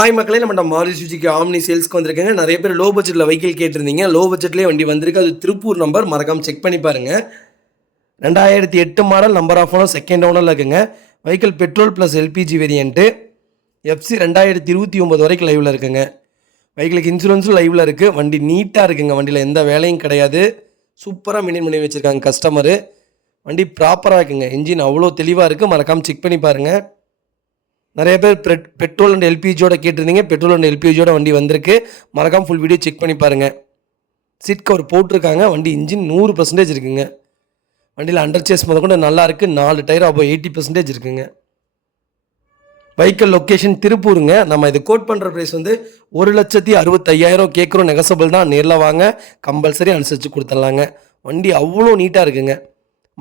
Hi மக்களே, நம்ம Maruti Suzuki omni சேல்ஸ்க்கு வந்திருக்கேங்க. நிறைய பேர் லோ பட்ஜெட்டில் வெஹிக்கிள் கேட்டிருந்தீங்க. லோ பட்ஜெட்லேயே வண்டி வந்திருக்கு. அது திருப்பூர் நம்பர், மறக்காமல் செக் பண்ணி பாருங்கள். 2008 model, number of owner second ஓனரில் இருக்குங்க. Vehicle petrol plus LPG variant. FC 2029 வரைக்கும் லைவில் இருக்குங்க. வெஹிக்கிளுக்கு இன்சூரன்ஸும் லைவில் இருக்குது. வண்டி நீட்டாக இருக்குங்க. வண்டியில் எந்த வேலையும் கிடையாது. சூப்பராக மெயின்டைன் பண்ணி வச்சுருக்காங்க கஸ்டமரு. வண்டி ப்ராப்பராக இருக்குங்க. இன்ஜின் அவ்வளோ தெளிவாக இருக்குது. மறக்காமல் செக் பண்ணி பாருங்கள். நிறைய பேர் பெட்ரோல் அண்ட் எல்பிஜியோட கேட்டிருந்தீங்க. பெட்ரோல் அண்ட் எல்பிஜியோட வண்டி வந்திருக்கு. மறக்காமல் ஃபுல் வீடியோ செக் பண்ணி பாருங்கள். சீட் கவர் போட்டிருக்காங்க. வண்டி இன்ஜின் 100% இருக்குங்க. வண்டியில் அண்டர் சேஸ் முதல் கூட நல்லா இருக்குது. 4 டயர் அப்போ 80% இருக்குங்க. வெஹிக்கிள் லொக்கேஷன் திருப்பூருங்க. நம்ம இது கோட் பண்ணுற ப்ரைஸ் 1,65,000 கேட்குறோம். நெகசபிள் தான். நேரில் வாங்க, கம்பல்சரி அனுசரித்து கொடுத்துடலாங்க. வண்டி அவ்வளோ நீட்டாக இருக்குங்க.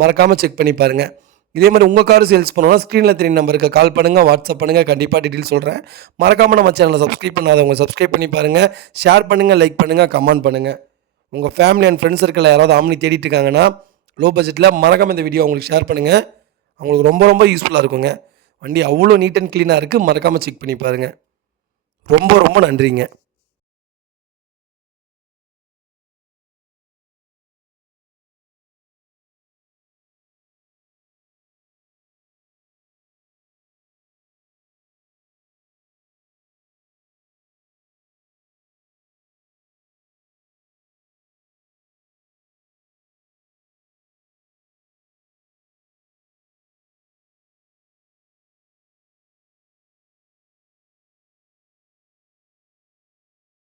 மறக்காமல் செக் பண்ணி பாருங்கள். இதே மாதிரி உங்கள் கார் சேல்ஸ் பண்ணணும்னா ஸ்க்ரீனில் 3 நம்பருக்கு கால் பண்ணுங்கள், வாட்ஸ்அப் பண்ணுங்கள். கண்டிப்பாக டீட்டெயில் சொல்கிறேன். மறக்காமல் நம்ம சேனலை சப்ஸ்கிரைப் பண்ணாதவங்க சப்ஸ்கிரைப் பண்ணி பாருங்கள். ஷேர் பண்ணுங்கள், லைக் பண்ணுங்கள், கமெண்ட் பண்ணுங்கள். உங்கள் ஃபேமிலி அண்ட் ஃப்ரெண்ட்ஸ் சர்க்கிளில் யாராவது ஆம்னி தேடிட்டு இருக்காங்கன்னா லோ பட்ஜெட்டில் மறக்காமல் இந்த வீடியோ அவங்களுக்கு ஷேர் பண்ணுங்கள். அவங்களுக்கு ரொம்ப ரொம்ப யூஸ்ஃபுல்லாக இருக்குங்க. வண்டி அவ்வளோ நீட் அண்ட் க்ளீனாக இருக்குது. மறக்காமல் செக் பண்ணி பாருங்கள். ரொம்ப ரொம்ப நன்றிங்க.